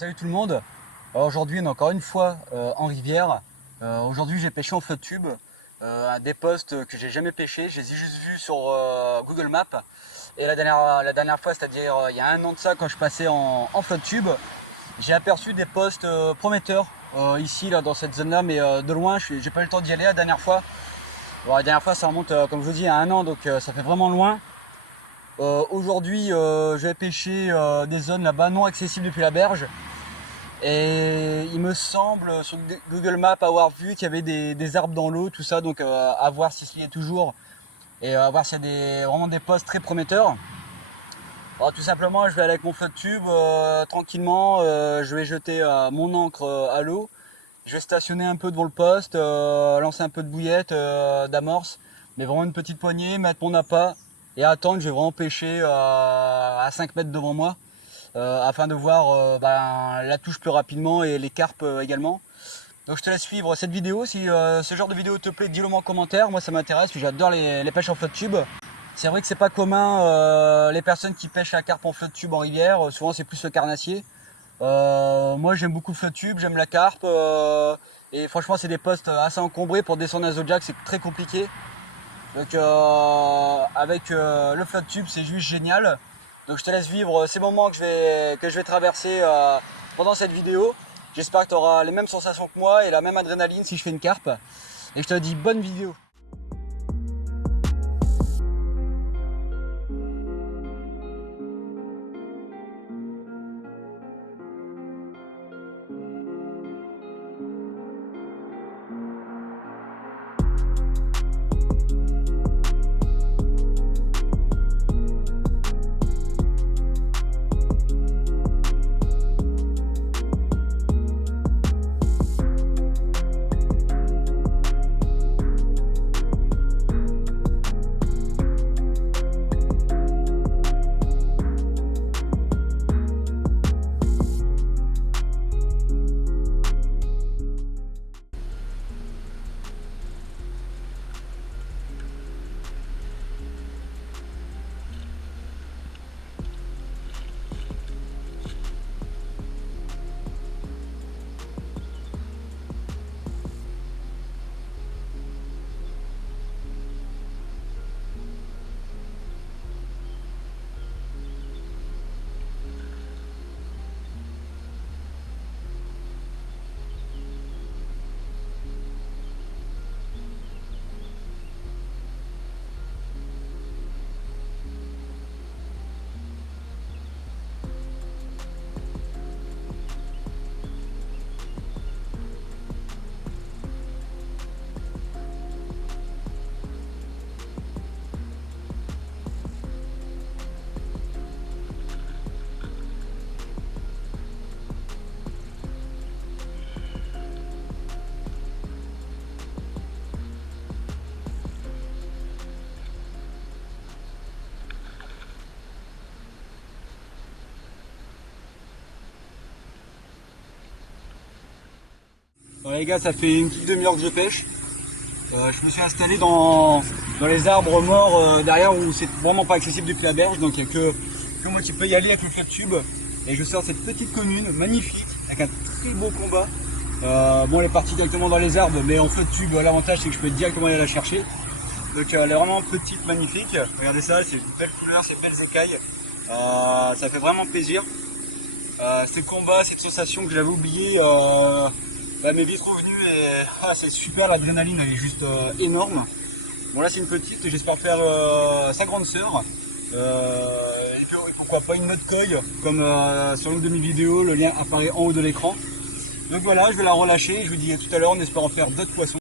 Salut tout le monde. Alors aujourd'hui on est encore une fois en rivière. Aujourd'hui j'ai pêché en flotte tube des postes que j'ai jamais pêché. Je les ai juste vus sur Google Maps. Et la dernière fois, c'est-à-dire il y a un an de ça, quand je passais en flotte tube, j'ai aperçu des postes prometteurs ici là dans cette zone là, mais de loin. J'ai pas eu le temps d'y aller la dernière fois. Bon, la dernière fois ça remonte comme je vous dis à un an, donc ça fait vraiment loin. Aujourd'hui je vais pêcher des zones là-bas non accessibles depuis la berge. Et il me semble sur Google Maps avoir vu qu'il y avait des arbres dans l'eau, tout ça, donc à voir s'il y est toujours et à voir s'il y a vraiment des postes très prometteurs. Alors, tout simplement, je vais aller avec mon flotte tube tranquillement, je vais jeter mon ancre à l'eau, je vais stationner un peu devant le poste, lancer un peu de bouillette, d'amorce, mais vraiment une petite poignée, mettre mon appât et attendre. Je vais vraiment pêcher à 5 mètres devant moi afin de voir la touche plus rapidement et les carpes également. Donc je te laisse suivre cette vidéo. Si ce genre de vidéo te plaît, dis-le moi en commentaire. Moi ça m'intéresse, j'adore les pêches en flotte tube. C'est vrai que c'est pas commun les personnes qui pêchent la carpe en flotte tube en rivière. Souvent c'est plus le carnassier. Moi j'aime beaucoup le flotte tube, j'aime la carpe. Et franchement c'est des postes assez encombrés pour descendre un zodiac, c'est très compliqué. Donc avec le flotte tube c'est juste génial. Donc je te laisse vivre ces moments que je vais traverser pendant cette vidéo. J'espère que tu auras les mêmes sensations que moi et la même adrénaline si je fais une carpe. Et je te dis bonne vidéo. Bon, les gars, ça fait une petite demi-heure que je pêche. Je me suis installé dans les arbres morts derrière où c'est vraiment pas accessible depuis la berge. Donc il n'y a que moi qui peux y aller avec le flotte tube. Et je sors cette petite commune magnifique avec un très beau combat. Bon, elle est partie directement dans les arbres, mais en flotte tube, l'avantage c'est que je peux directement aller la chercher. Donc elle est vraiment petite, magnifique. Regardez ça, c'est une belle couleur, c'est belles écailles. Ça fait vraiment plaisir. Ces combats, cette sensation que j'avais oubliée, m'est vite revenue et c'est super, l'adrénaline elle est juste énorme. Bon là c'est une petite, j'espère faire sa grande sœur. Et pourquoi pas une autre coille, comme sur une de mes vidéos, le lien apparaît en haut de l'écran. Donc voilà, je vais la relâcher, je vous dis à tout à l'heure en espérant faire d'autres poissons.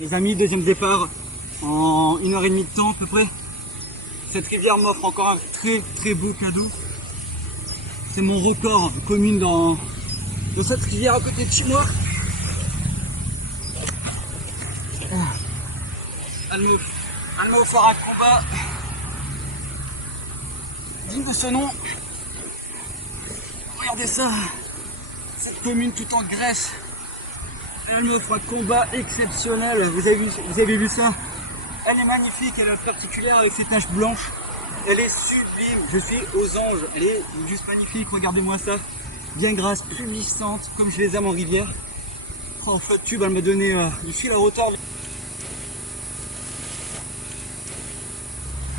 Les amis, deuxième départ en 1h30 de temps à peu près. Cette rivière m'offre encore un très très beau cadeau. C'est mon record commune dans cette rivière à côté de chez moi. Elle me offre un combat digne de ce nom. Regardez ça, cette commune tout en Grèce. Elle me offre un combat exceptionnel. Vous avez vu ça? Elle est magnifique, elle est particulière avec ses taches blanches. Elle est sublime, je suis aux anges. Elle est juste magnifique, regardez-moi ça. Bien grasse, puissante, comme je les aime en rivière. En flotte tube, elle m'a donné du fil à retordre.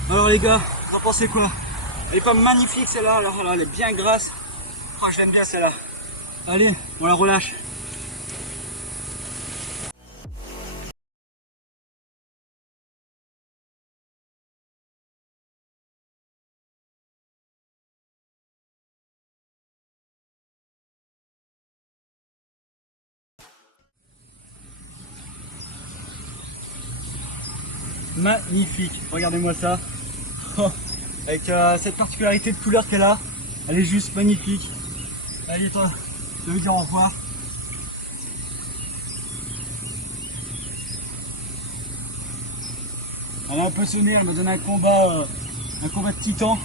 Alors les gars, vous en pensez quoi? Elle est pas magnifique celle-là? Alors elle est bien grasse. Oh, je l'aime bien celle-là. Allez, on la relâche. Magnifique, regardez-moi ça. Oh, avec cette particularité de couleur qu'elle a, elle est juste magnifique. Allez, toi, je vais vous dire au revoir. Elle a un peu sonné, elle m'a donné un combat de titan.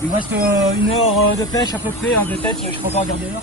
Il me reste 1 heure de pêche à peu près, de tête, je peux pas regarder l'heure.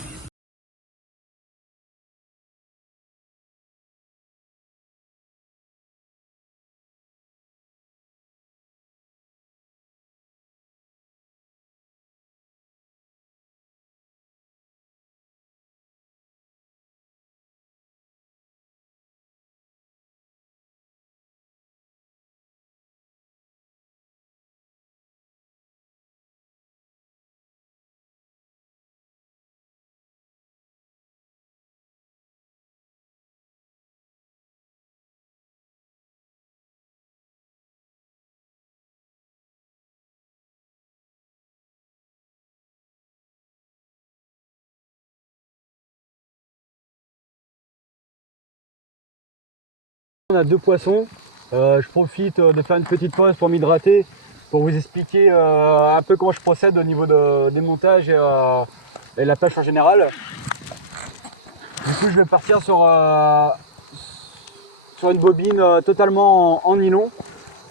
On a 2 poissons. Je profite de faire une petite pause pour m'hydrater, pour vous expliquer un peu comment je procède au niveau des montages et la pêche en général. Du coup, je vais partir sur une bobine totalement en nylon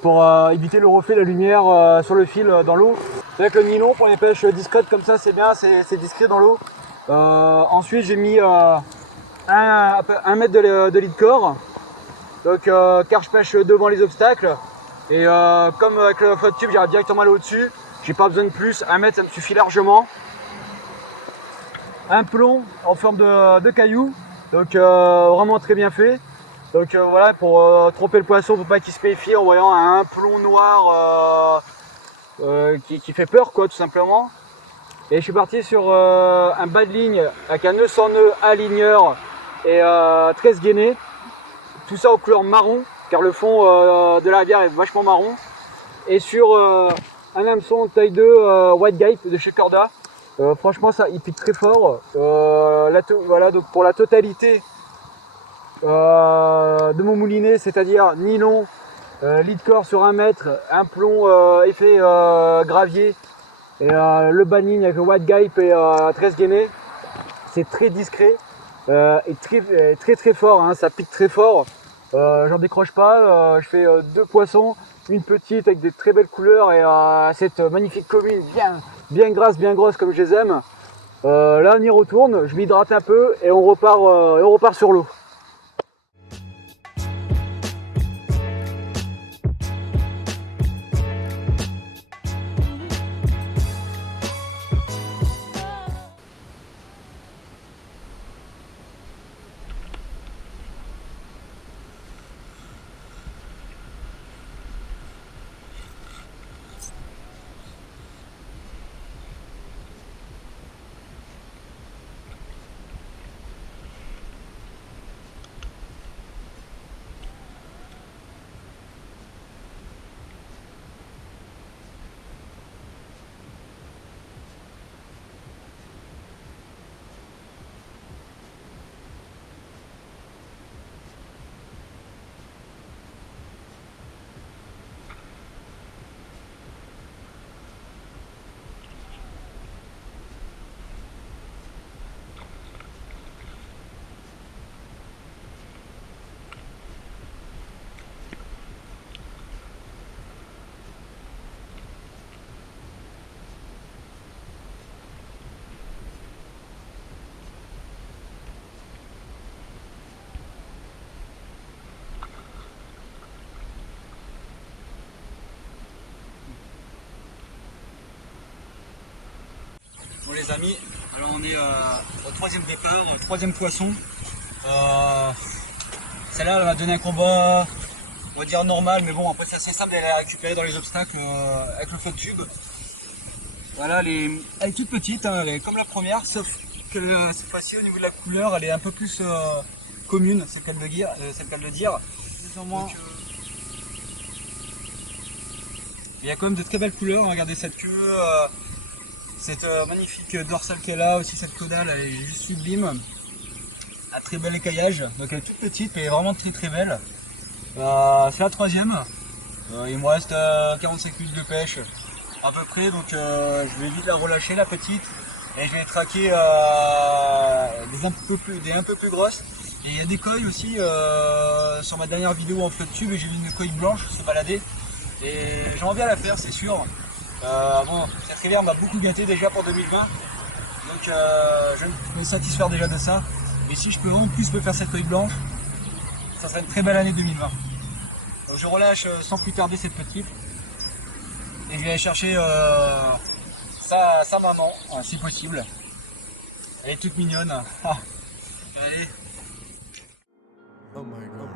pour éviter le reflet de la lumière sur le fil dans l'eau. Avec le nylon pour les pêches discrètes comme ça, c'est bien, c'est discret dans l'eau. Ensuite, j'ai mis 1 mètre de lead core. Donc car je pêche devant les obstacles et comme avec le flotte tube j'arrive directement là au-dessus, j'ai pas besoin de plus, 1 mètre ça me suffit largement. Un plomb en forme de caillou, donc vraiment très bien fait. Donc voilà, pour tromper le poisson, faut pas qu'il se méfie en voyant un plomb noir qui fait peur quoi tout simplement. Et je suis parti sur un bas de ligne avec un nœud sans nœud, un ligneur et 13 gainés. Tout ça aux couleurs marron, car le fond de la rivière est vachement marron. Et sur un hameçon taille 2 White Guipe de chez Corda. Franchement, ça, il pique très fort. Voilà, donc pour la totalité de mon moulinet, c'est-à-dire nylon, lead core sur 1 mètre, un plomb effet gravier, et le bas de ligne avec le White Guipe et 13 gainés, c'est très discret et très fort, hein, ça pique très fort. J'en décroche pas, je fais 2 poissons, une petite avec des très belles couleurs et cette magnifique commune bien grasse, bien grosse comme je les aime. Là on y retourne, je m'hydrate un peu et on repart sur l'eau. Bon les amis, alors on est au troisième départ, troisième poisson. Celle-là elle va donner un combat, on va dire normal, mais bon après c'est assez simple d'aller la récupérer dans les obstacles avec le flotte tube. Voilà, elle est toute petite, hein, elle est comme la première, sauf que cette fois-ci au niveau de la couleur elle est un peu plus commune, c'est le cas de le dire. Donc, il y a quand même de très belles couleurs, hein, regardez cette queue, cette magnifique dorsale qu'elle a, aussi cette caudale, elle est juste sublime. Un très bel écaillage, donc elle est toute petite mais elle est vraiment très très belle. C'est la troisième, il me reste 45 minutes de pêche à peu près, donc je vais vite la relâcher la petite et je vais traquer des un peu plus grosses. Et il y a des coilles aussi sur ma dernière vidéo en flotte tube, j'ai vu une coille blanche se balader et j'aimerais bien la faire, c'est sûr. Bon, cette rivière m'a beaucoup gâté déjà pour 2020, donc je vais me satisfaire déjà de ça. Et si je peux en plus me faire cette coille blanche, ça serait une très belle année 2020. Donc je relâche sans plus tarder cette petite et je vais aller chercher sa maman, si possible. Elle est toute mignonne. Allez. Oh my god.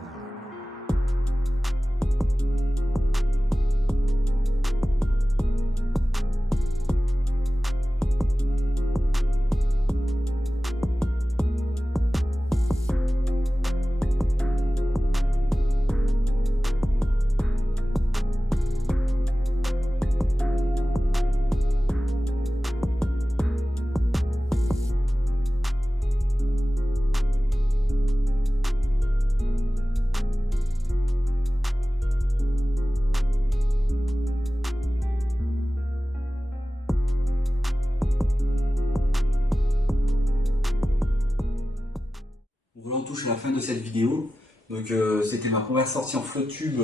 Voilà, on touche à la fin de cette vidéo. Donc c'était ma première sortie en flotte tube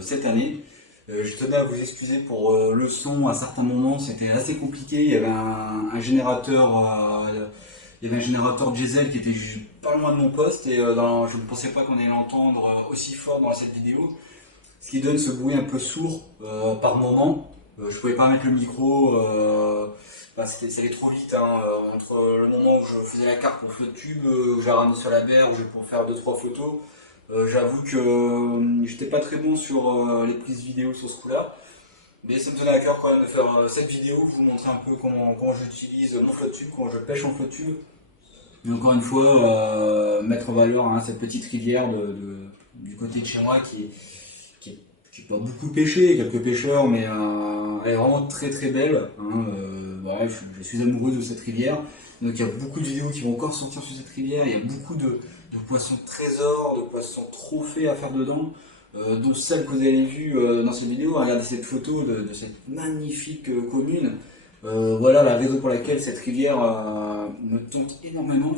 cette année. Je tenais à vous excuser pour le son à certains moments, c'était assez compliqué. Il y avait un générateur, diesel qui était pas loin de mon poste et je ne pensais pas qu'on allait l'entendre aussi fort dans cette vidéo. Ce qui donne ce bruit un peu sourd par moment. Je pouvais pas mettre le micro. Ça allait trop vite, hein, entre le moment où je faisais la carte pour le flotte tube, où j'ai ramené sur la berge pour faire 2-3 photos, j'avoue que j'étais pas très bon sur les prises vidéo sur ce coup-là, mais ça me tenait à cœur quand même de faire cette vidéo, vous montrer un peu comment j'utilise mon flotte tube, comment je pêche en flotte tube, et encore une fois mettre en valeur hein, cette petite rivière du côté de chez moi qui peut beaucoup pêcher, quelques pêcheurs, mais elle est vraiment très très belle. Hein, voilà, je suis amoureux de cette rivière. Donc il y a beaucoup de vidéos qui vont encore sortir sur cette rivière. Il y a beaucoup de poissons trésors, de poissons trophées à faire dedans, dont celle que vous avez vue dans cette vidéo. Regardez cette photo de cette magnifique commune. Voilà la raison pour laquelle cette rivière me tente énormément.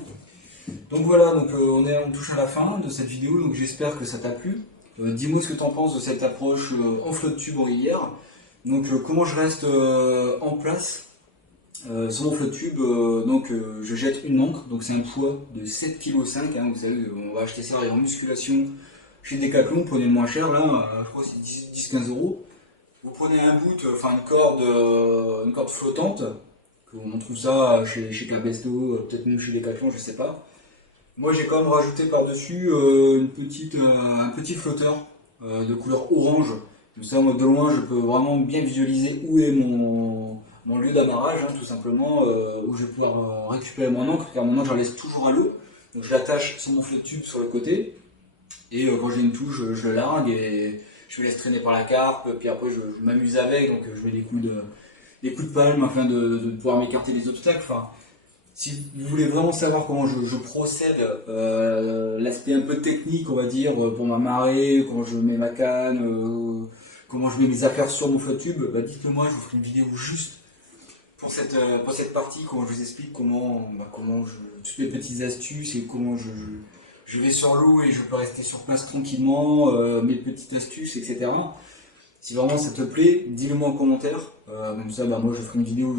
Donc voilà, donc on touche à la fin de cette vidéo, donc j'espère que ça t'a plu. Dis-moi ce que tu en penses de cette approche en flotte tube en rivière. Donc comment je reste en place sur mon flotte tube. Je jette une ancre, donc c'est un poids de 7,5 kg. Hein, vous savez, on va acheter ça en musculation chez Decathlon, vous prenez le moins cher, là, je crois que c'est 10-15 euros. Vous prenez un bout, enfin une corde flottante, on trouve ça chez Cabesto, peut-être même chez Decathlon, je sais pas. Moi j'ai quand même rajouté par-dessus un petit flotteur de couleur orange. Comme ça, moi de loin, je peux vraiment bien visualiser où est mon lieu d'amarrage, hein, tout simplement, où je vais pouvoir récupérer mon ancre, car mon ancre, je la laisse toujours à l'eau. Donc je l'attache sur mon flotte tube sur le côté, et quand j'ai une touche, je le largue et je me laisse traîner par la carpe, puis après je m'amuse avec, donc je mets des coups de palme afin de pouvoir m'écarter des obstacles. Enfin, si vous voulez vraiment savoir comment je procède, l'aspect un peu technique, on va dire, pour m'amarrer, comment je mets ma canne, comment je mets mes affaires sur mon flotte tube, bah dites-le moi, je vous ferai une vidéo juste pour cette partie, comment je vous explique comment toutes les petites astuces et comment je vais sur l'eau et je peux rester sur place tranquillement, mes petites astuces, etc. Si vraiment ça te plaît, dis-le moi en commentaire, comme ça bah, moi je ferai une vidéo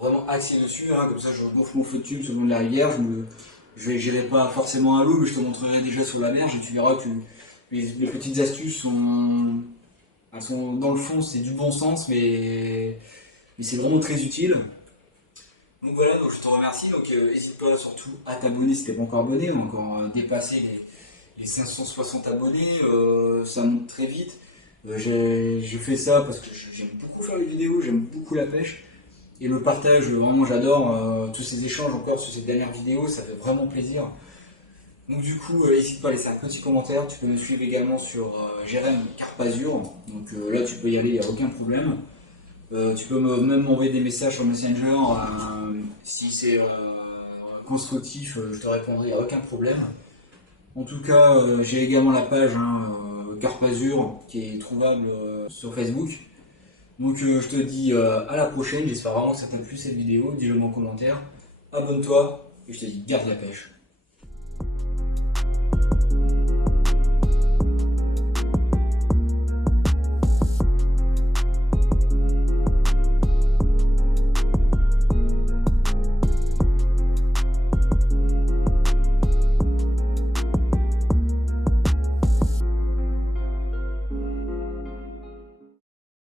vraiment axée dessus, hein, comme ça je gonfle mon flotte tube sur le long de la rivière, j'irai pas forcément à l'eau, mais je te montrerai déjà sur la mer, et tu verras que les petites astuces elles sont dans le fond, c'est du bon sens, mais c'est vraiment très utile. Donc voilà, donc je te remercie. Donc n'hésite pas surtout à t'abonner si t'es pas encore abonné. On a encore dépassé les 560 abonnés. Ça monte très vite. Je fais ça parce que j'aime beaucoup faire les vidéos, j'aime beaucoup la pêche. Et le partage, vraiment j'adore tous ces échanges encore sur ces dernières vidéos, ça fait vraiment plaisir. Donc du coup, n'hésite pas à laisser un petit commentaire. Tu peux me suivre également sur Jérém Carpazur. Donc là, tu peux y aller, il n'y a aucun problème. Tu peux même m'envoyer des messages sur Messenger. Si c'est constructif, je te répondrai, il n'y a aucun problème. En tout cas, j'ai également la page Carpazur qui est trouvable sur Facebook. Donc je te dis à la prochaine. J'espère vraiment que ça t'a plu cette vidéo. Dis-le moi en commentaire. Abonne-toi et je te dis garde la pêche.